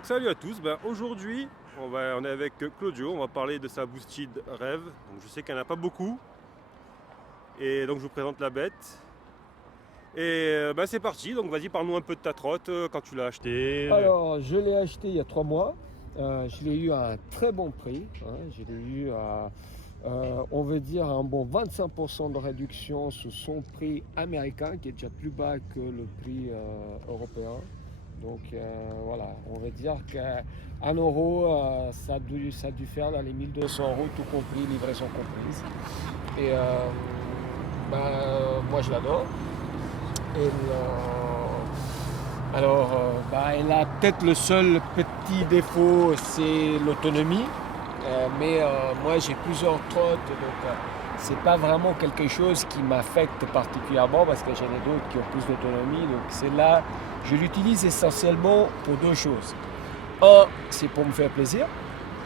Donc salut à tous, aujourd'hui on est avec Claudio, on va parler de sa Boosted Rêve. Donc je sais qu'il n'y en a pas beaucoup et donc je vous présente la bête. Et c'est parti, donc vas-y parle-nous un peu de ta trotte, quand tu l'as acheté. Alors, je l'ai acheté il y a 3 mois. Je l'ai eu à un très bon prix, hein. Je l'ai eu à, on veut dire, un bon 25% de réduction sur son prix américain, qui est déjà plus bas que le prix européen. Donc voilà, on va dire qu'un euro, ça a dû faire dans les 1 200 euros, tout compris, livraison comprise. Et moi, je l'adore. Et elle a peut-être le seul petit défaut, c'est l'autonomie. Moi, j'ai plusieurs trottes, donc c'est pas vraiment quelque chose qui m'affecte particulièrement parce que j'en ai d'autres qui ont plus d'autonomie. Donc celle-là, je l'utilise essentiellement pour deux choses. Un, c'est pour me faire plaisir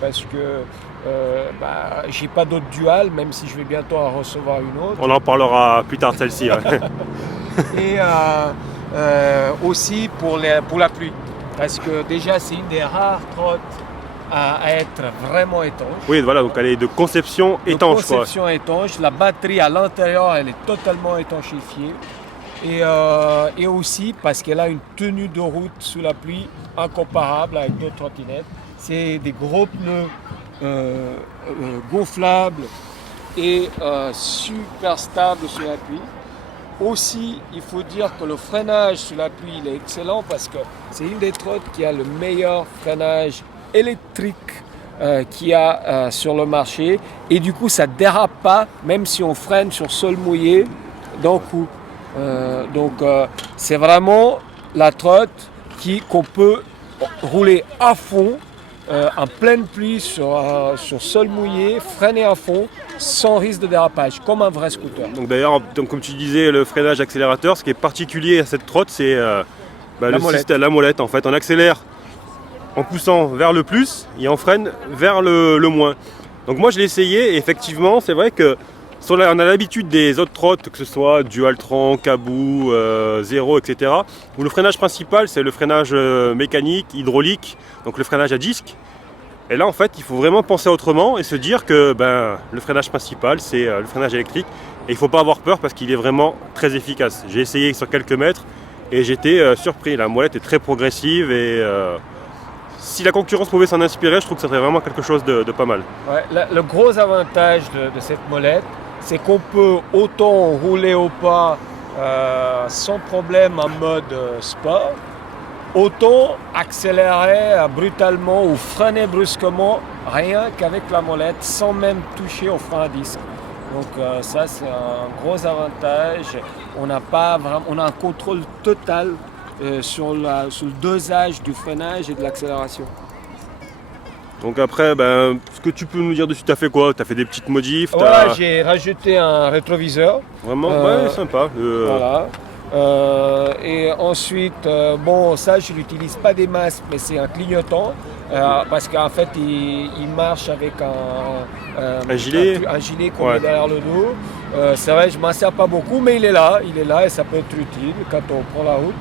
parce que j'ai pas d'autre dual, même si je vais bientôt en recevoir une autre. On en parlera plus tard de celle-ci. Ouais. Et aussi pour la pluie. Parce que déjà, c'est une des rares trottes à être vraiment étanche. Oui, voilà, donc elle est de conception étanche. Conception étanche. La batterie à l'intérieur, elle est totalement étanchéfiée. Et aussi parce qu'elle a une tenue de route sous la pluie incomparable avec d'autres trottinettes. C'est des gros pneus gonflables et super stables sous la pluie. Aussi, il faut dire que le freinage sous la pluie, il est excellent parce que c'est une des trottes qui a le meilleur freinage électrique qu'il y a sur le marché. Et du coup, ça ne dérape pas, même si on freine sur sol mouillé d'un coup. C'est vraiment la trotte qu'on peut rouler à fond, en pleine pluie sur sol mouillé, freiner à fond, sans risque de dérapage, comme un vrai scooter. Donc d'ailleurs, comme tu disais, le freinage accélérateur, ce qui est particulier à cette trotte, c'est le système, la molette en fait. On accélère en poussant vers le plus et on freine vers le moins. Donc moi je l'ai essayé et effectivement c'est vrai que on a l'habitude des autres trottes, que ce soit Dualtron, Caboo, Zero, etc. où le freinage principal c'est le freinage mécanique, hydraulique, donc le freinage à disque. Et là en fait il faut vraiment penser autrement et se dire que le freinage principal c'est le freinage électrique et il ne faut pas avoir peur parce qu'il est vraiment très efficace. J'ai essayé sur quelques mètres et j'étais surpris, la molette est très progressive et si la concurrence pouvait s'en inspirer, je trouve que ça serait vraiment quelque chose de pas mal. Ouais, le gros avantage de cette molette, c'est qu'on peut autant rouler au pas sans problème en mode sport, autant accélérer brutalement ou freiner brusquement, rien qu'avec la molette, sans même toucher au frein à disque. Donc ça c'est un gros avantage. On a un contrôle total sur le dosage du freinage et de l'accélération. Donc après, ce que tu peux nous dire dessus, tu as fait quoi? Tu as fait des petites modifs? Voilà, j'ai rajouté un rétroviseur. Vraiment, sympa. Voilà. Et ensuite, ça je n'utilise pas des masques, mais c'est un clignotant. Parce qu'en fait, il marche avec un gilet, qu'on met derrière le dos. C'est vrai, je ne m'en sers pas beaucoup, mais il est là et ça peut être utile quand on prend la route.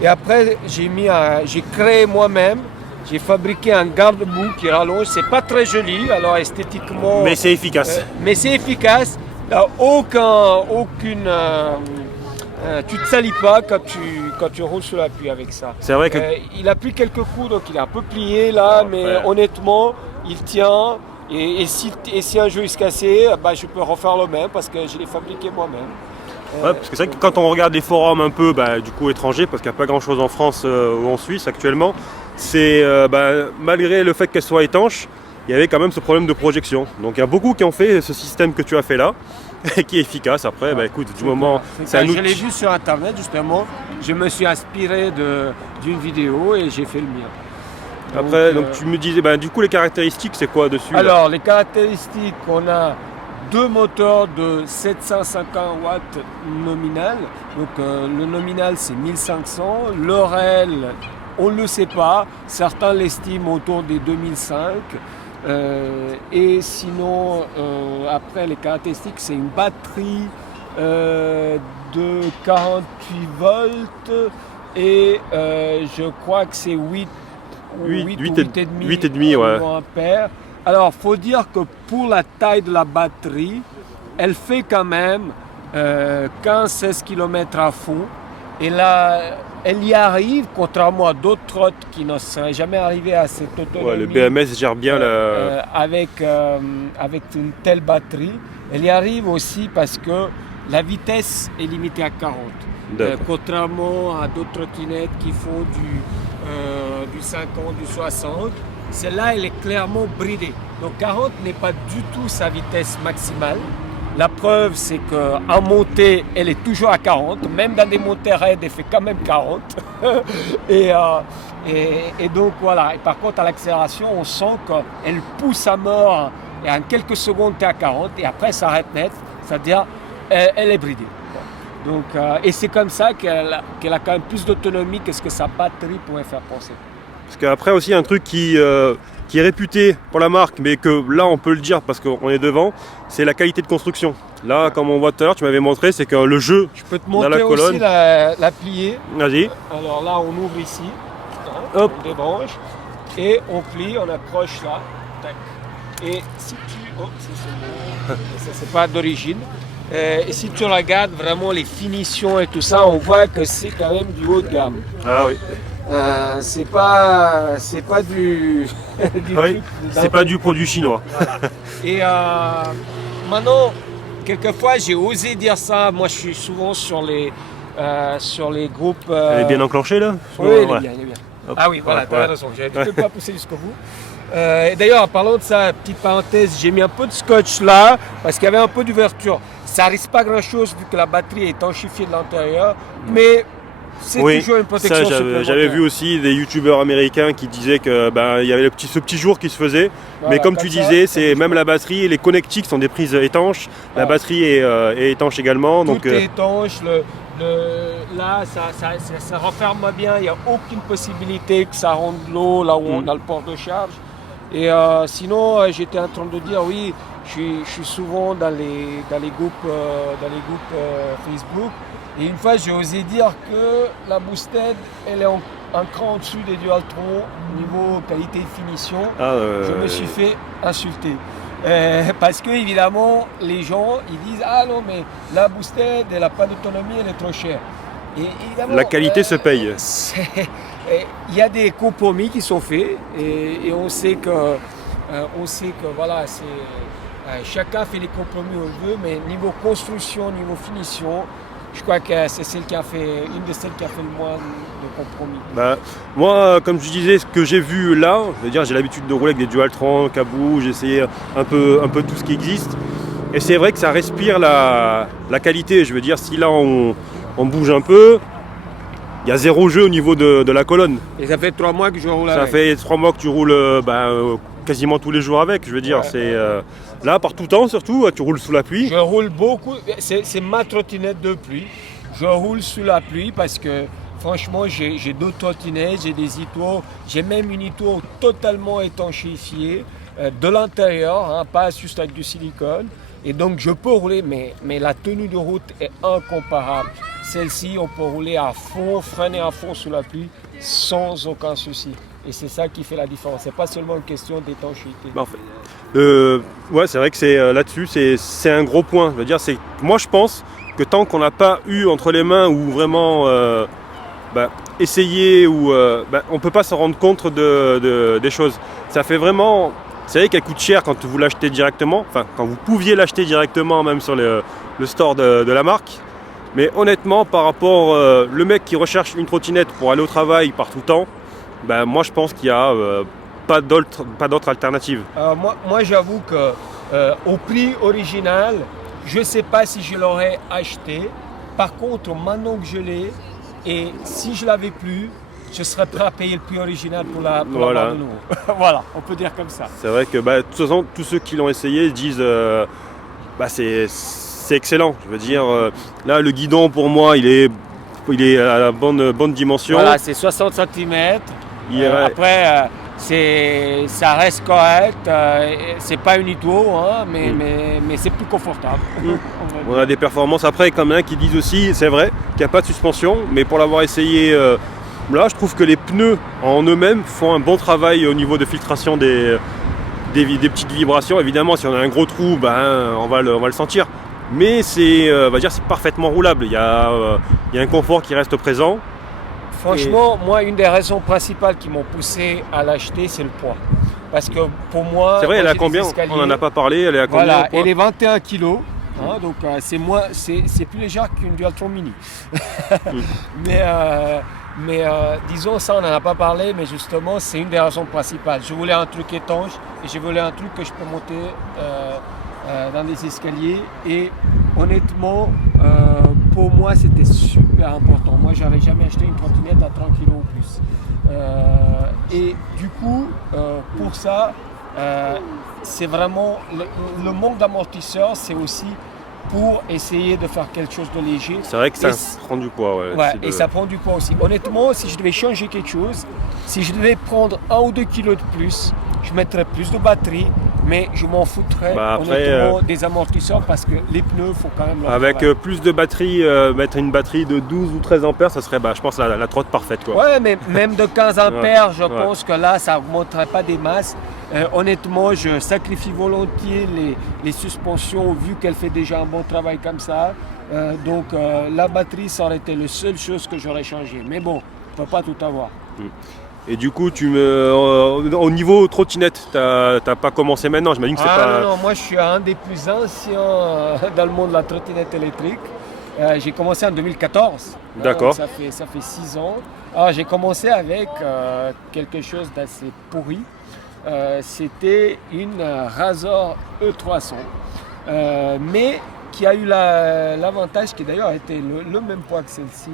Et après, j'ai créé moi-même. J'ai fabriqué un garde-boue qui rallonge. C'est pas très joli, alors esthétiquement. Mais c'est efficace. Il n'y a aucune. Tu te salis pas quand tu roules sous la pluie avec ça. C'est vrai que. Il a pris quelques coups, donc il est un peu plié là, mais honnêtement, il tient. Et si un jour il se cassait, je peux refaire le même parce que je l'ai fabriqué moi-même. Ouais, parce que c'est vrai que quand on regarde les forums un peu du coup étrangers, parce qu'il n'y a pas grand chose en France ou en Suisse actuellement, c'est malgré le fait qu'elle soit étanche, il y avait quand même ce problème de projection. Donc il y a beaucoup qui ont fait ce système que tu as fait là, et qui est efficace. Après, écoute, du moment, c'est un outil. Je l'ai vu sur internet justement, je me suis inspiré d'une vidéo et j'ai fait le mien. Après, donc tu me disais, du coup les caractéristiques c'est quoi dessus? Alors les caractéristiques, on a deux moteurs de 750 watts nominal. Donc le nominal c'est 1500, le réel on ne le sait pas, certains l'estiment autour des 2005. Et sinon, après les caractéristiques, c'est une batterie de 48 volts et je crois que c'est 8 8,5, ouais. mAh. Alors, il faut dire que pour la taille de la batterie, elle fait quand même 15-16 km à fond. Et là, elle y arrive, contrairement à d'autres trottes qui ne seraient jamais arrivées à cette autonomie. Ouais, le BMS gère bien avec une telle batterie. Elle y arrive aussi parce que la vitesse est limitée à 40. Contrairement à d'autres trottinettes qui font du 50, du 60. Celle-là, elle est clairement bridée. Donc 40 n'est pas du tout sa vitesse maximale. La preuve, c'est qu'en montée, elle est toujours à 40. Même dans des montées raides, elle fait quand même 40. et donc voilà. Et par contre, à l'accélération, on sent qu'elle pousse à mort. Et en quelques secondes, tu es à 40. Et après, elle s'arrête net. C'est-à-dire, elle est bridée. Donc, et c'est comme ça qu'elle a quand même plus d'autonomie que ce que sa batterie pourrait faire penser. Parce qu'après aussi, un truc qui est réputé pour la marque, mais que là on peut le dire parce qu'on est devant, c'est la qualité de construction. Là, comme on voit tout à l'heure, tu m'avais montré, c'est que le jeu je peux te montrer dans la colonne, aussi la pliée. Vas-y. Alors là, on ouvre ici, hop, on débranche, et on plie, on accroche là. Tac. Et si tu... Oh, ça c'est pas d'origine. Et si tu regardes vraiment les finitions et tout ça, on voit que c'est quand même du haut de gamme. Ah oui. C'est pas du oui, c'est pas du produit chinois. Voilà. Et maintenant, quelquefois j'ai osé dire ça. Moi, je suis souvent sur les groupes. Elle est bien enclenchée là. Oui, elle est bien. Hop. Ah oui, voilà, tu as raison. J'avais peut-être pas poussé jusqu'au bout. D'ailleurs, en parlant de ça, petite parenthèse, j'ai mis un peu de scotch là parce qu'il y avait un peu d'ouverture. Ça risque pas grand-chose vu que la batterie est étanchifiée de l'intérieur, mais c'est toujours une protection supplémentaire. J'avais vu aussi des youtubeurs américains qui disaient que il y avait ce petit jour qui se faisait. Voilà, mais comme tu disais, c'est même la batterie et les connectiques sont des prises étanches. Voilà. La batterie est étanche également. Tout est étanche. Là, ça referme bien. Il n'y a aucune possibilité que ça rentre de l'eau là où on a le port de charge. Et sinon, j'étais en train de dire oui, je suis souvent dans les groupes Facebook. Et une fois, j'ai osé dire que la Boosted, elle est un cran au-dessus des Dualtron niveau qualité et finition. Je me suis fait insulter. Parce que évidemment, les gens ils disent ah non mais la Boosted, elle n'a pas d'autonomie, elle est trop chère. Et la qualité se paye. Il y a des compromis qui sont faits et on sait que voilà, chacun fait les compromis où il veut, mais niveau construction, niveau finition, je crois que c'est une de celles qui a fait le moins de compromis. Moi, comme je disais, ce que j'ai vu là, j'ai l'habitude de rouler avec des Dualtron, Caboo, j'ai essayé un peu tout ce qui existe. Et c'est vrai que ça respire la qualité. Je veux dire, si là on bouge un peu, il y a zéro jeu au niveau de la colonne. Et ça fait 3 mois que je roule avec. Ça fait 3 mois que tu roules quasiment tous les jours avec. Je veux dire, c'est là par tout temps surtout, tu roules sous la pluie. Je roule beaucoup. C'est ma trottinette de pluie. Je roule sous la pluie parce que franchement, j'ai d'autres trottinettes, j'ai des e-tours, j'ai même une e-tour totalement étanchéifiée de l'intérieur, pas juste avec du silicone. Et donc je peux rouler, mais la tenue de route est incomparable. Celle-ci, on peut rouler à fond, freiner à fond sous la pluie sans aucun souci. Et c'est ça qui fait la différence. C'est pas seulement une question d'étanchéité. C'est vrai que c'est là-dessus, c'est un gros point. Je veux dire, moi je pense que tant qu'on n'a pas eu entre les mains ou vraiment essayer ou on peut pas se rendre compte des choses. Ça fait vraiment. C'est vrai qu'elle coûte cher quand vous l'achetez directement, enfin quand vous pouviez l'acheter directement même sur le store de la marque. Mais honnêtement, par rapport le mec qui recherche une trottinette pour aller au travail par tout temps, moi je pense qu'il n'y a pas d'autre alternative. Moi j'avoue que au prix original, je ne sais pas si je l'aurais acheté. Par contre, maintenant que je l'ai, et si je l'avais plus, je serais prêt à payer le prix original pour la de nouveau. Voilà, on peut dire comme ça. C'est vrai que de toute façon, tous ceux qui l'ont essayé disent c'est excellent. Je veux dire, là le guidon pour moi il est à la bonne dimension. Voilà, c'est 60 cm. Après, ça reste correct. C'est pas une e-tour, mais c'est plus confortable. On a des performances après, comme qui disent aussi, c'est vrai qu'il n'y a pas de suspension, mais pour l'avoir essayé Là, je trouve que les pneus en eux-mêmes font un bon travail au niveau de filtration des petites vibrations. Évidemment, si on a un gros trou, on va le sentir. Mais c'est parfaitement roulable. Il y a un confort qui reste présent. Franchement, moi, une des raisons principales qui m'ont poussé à l'acheter, c'est le poids. Parce que pour moi, c'est vrai, elle est à combien? On n'en a pas parlé. Elle est à combien? Voilà, elle est 21 kg. Donc c'est plus léger qu'une Dualtron Mini. mais disons, ça on n'en a pas parlé, mais justement c'est une des raisons principales. Je voulais un truc étanche et je voulais un truc que je peux monter dans des escaliers. Et honnêtement, pour moi c'était super important. Moi j'avais jamais acheté une trottinette à 30 kg ou plus. Et du coup, pour ça, c'est vraiment le manque d'amortisseurs, c'est aussi pour essayer de faire quelque chose de léger. C'est vrai que ça prend du poids. Et ça prend du poids aussi. Honnêtement, si je devais changer quelque chose, si je devais prendre 1 ou 2 kilos de plus, je mettrais plus de batterie, mais je m'en foutrais honnêtement des amortisseurs parce que les pneus, il faut quand même... Avec plus de batterie, mettre une batterie de 12 ou 13 ampères, ça serait, je pense, la trotte parfaite. Quoi. Ouais, mais même de 15 ampères, je pense que là, ça n'augmenterait pas des masses. Honnêtement, je sacrifie volontiers les suspensions vu qu'elle fait déjà un bon travail comme ça. Donc la batterie, ça aurait été la seule chose que j'aurais changé. Mais bon, on ne peut pas tout avoir. Et du coup, au niveau trottinette, tu n'as pas commencé maintenant? J'imagine que c'est pas... Non, moi je suis un des plus anciens dans le monde de la trottinette électrique. J'ai commencé en 2014. D'accord. Ça fait 6 ans. Alors j'ai commencé avec quelque chose d'assez pourri. C'était une Razor E300, mais qui a eu l'avantage, qui d'ailleurs était le même poids que celle-ci,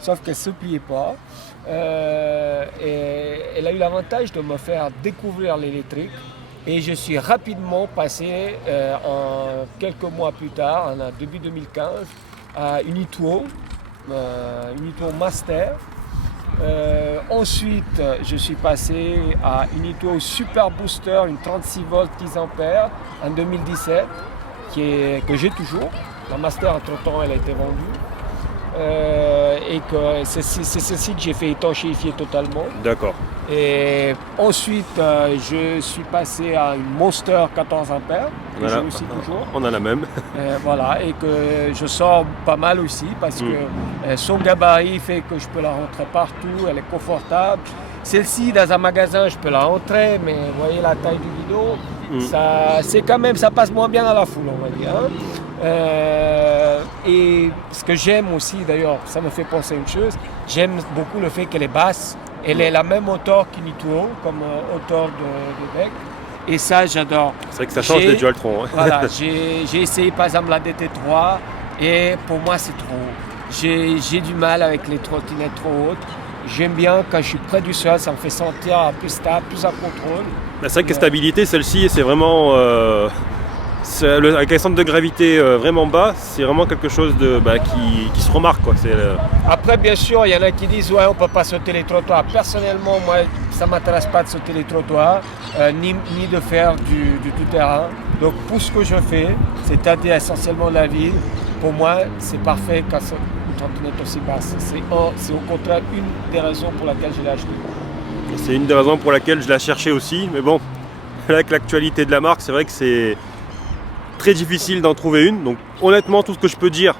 sauf qu'elle ne se pliait pas. Et elle a eu l'avantage de me faire découvrir l'électrique. Et je suis rapidement passé, en quelques mois plus tard, en début 2015, à Unituo Master. Ensuite, je suis passé à Unituo Super Booster, une 36 volts 10 ampères en 2017, que j'ai toujours. La Master, entre-temps, elle a été vendue. Et que c'est celle-ci que j'ai fait étanchéifier totalement. D'accord. Et ensuite, je suis passé à une Monster 14 ampères, que j'ai aussi toujours. On a la même. Voilà, et que je sors pas mal aussi parce que son gabarit fait que je peux la rentrer partout, elle est confortable. Celle-ci, dans un magasin, je peux la rentrer, mais vous voyez la taille du bidon, ça passe moins bien à la foule, on va dire. Et ce que j'aime aussi, d'ailleurs, ça me fait penser à une chose, j'aime beaucoup le fait qu'elle est basse. Elle est la même hauteur qu'Unituo, comme hauteur de bec. Et ça, j'adore. C'est vrai que ça change des Dualtron. Voilà, j'ai essayé par exemple la DT3 et pour moi c'est trop haut. J'ai du mal avec les trottinettes trop hautes. J'aime bien quand je suis près du sol, ça me fait sentir plus stable, plus à contrôle. C'est vrai que stabilité, celle-ci, c'est vraiment... avec un centre de gravité vraiment bas, c'est vraiment quelque chose qui se remarque. Quoi. Après, bien sûr, il y en a qui disent ouais, on ne peut pas sauter les trottoirs. Personnellement, moi, ça ne m'intéresse pas de sauter les trottoirs, ni de faire du tout-terrain. Donc, pour ce que je fais, c'est-à-dire essentiellement la ville, pour moi, c'est parfait quand c'est une trottinette aussi basse. C'est au contraire une des raisons pour laquelle je l'ai acheté. C'est une des raisons pour laquelle je l'ai cherché aussi. Mais bon, avec l'actualité de la marque, c'est vrai que c'est très difficile d'en trouver une. Donc honnêtement, tout ce que je peux dire,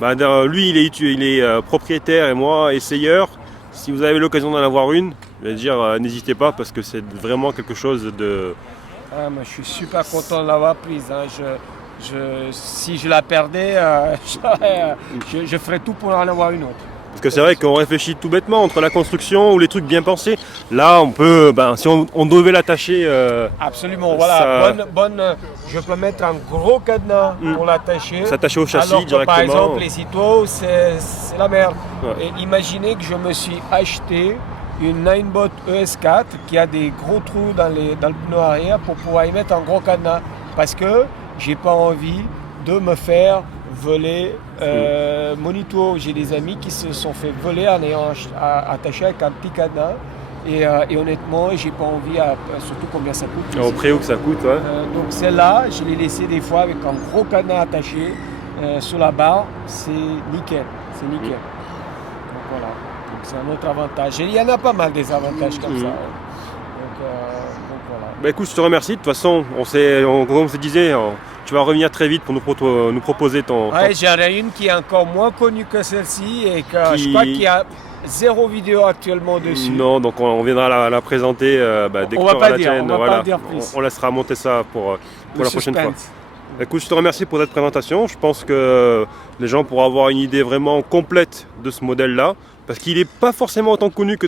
lui il est propriétaire et moi essayeur. Si vous avez l'occasion d'en avoir une, je vais dire n'hésitez pas parce que c'est vraiment quelque chose de... Moi, je suis super content de l'avoir prise. Si je la perdais, je ferais tout pour en avoir une autre. Parce que c'est vrai qu'on réfléchit tout bêtement entre la construction ou les trucs bien pensés. Là, on peut, si on devait l'attacher... Absolument, voilà. Je peux mettre un gros cadenas pour l'attacher. S'attacher au châssis alors que, directement. Par exemple, les Ito, c'est la merde. Ouais. Et imaginez que je me suis acheté une Ninebot ES4 qui a des gros trous dans le pneu arrière pour pouvoir y mettre un gros cadenas. Parce que j'ai pas envie de me faire voler Monito. J'ai des amis qui se sont fait voler en ayant attaché avec un petit cadenas et honnêtement j'ai pas envie, surtout combien ça coûte. Au prix où que ça coûte, ouais. Donc celle-là, je l'ai laissée des fois avec un gros cadenas attaché sur la barre, c'est nickel. Donc voilà. c'est un autre avantage. Et il y en a pas mal des avantages comme ça. Donc voilà. Bah écoute, je te remercie. De toute façon, comme on se disait, tu vas revenir très vite pour nous proposer ton... Ouais, j'en ai une qui est encore moins connue que celle-ci et que je crois qu'il y a 0 vidéo actuellement dessus. Non, donc on viendra la présenter dès que tu auras la chaîne. On va pas en dire plus. On laissera monter ça pour la prochaine fois. Suspense. Écoute, je te remercie pour cette présentation. Je pense que les gens pourront avoir une idée vraiment complète de ce modèle-là, parce qu'il n'est pas forcément autant connu que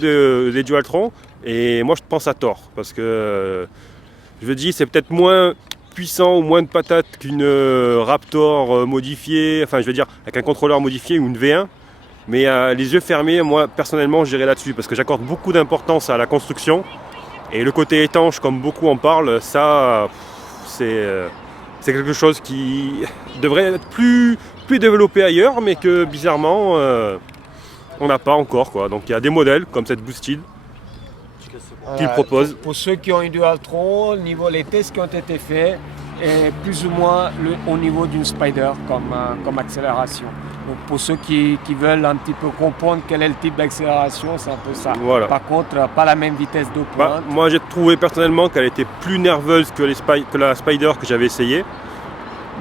des Dualtron. Et moi, je pense à tort, parce que je me dis, c'est peut-être moins puissant ou moins de patates qu'une Raptor modifiée, enfin, je veux dire, avec un contrôleur modifié ou une V1. Mais les yeux fermés, moi, personnellement, j'irai là-dessus, parce que j'accorde beaucoup d'importance à la construction. Et le côté étanche, comme beaucoup en parlent, ça, c'est quelque chose qui devrait être plus développé ailleurs, mais que bizarrement on n'a pas encore, quoi. Donc il y a des modèles comme cette Boosted qu'ils proposent. Pour ceux qui ont une Dualtron, les tests qui ont été faits est plus ou moins au niveau d'une Spider comme accélération. Donc pour ceux qui veulent un petit peu comprendre quel est le type d'accélération, c'est un peu ça. Voilà. Par contre, pas la même vitesse de pointe. Moi j'ai trouvé personnellement qu'elle était plus nerveuse que la Spider que j'avais essayé.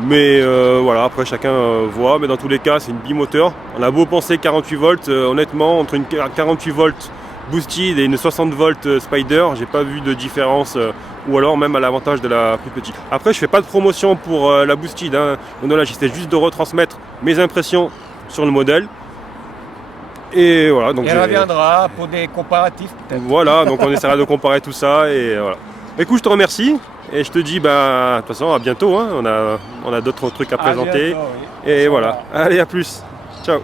Mais voilà, après chacun voit, mais dans tous les cas c'est une bimoteur. On a beau penser 48 volts, honnêtement entre une 48 volts Boosted et une 60 volts Spider, j'ai pas vu de différence, ou alors même à l'avantage de la plus petite. Après je fais pas de promotion pour la Boosted, hein. Donc là j'essaie juste de retransmettre mes impressions sur le modèle. Et voilà, donc on reviendra pour des comparatifs peut-être. Voilà, donc on essaiera de comparer tout ça et voilà. Écoute, je te remercie et je te dis de toute façon à bientôt, hein. On a d'autres trucs à présenter. Bientôt, oui. Et voilà. Allez, à plus. Ciao.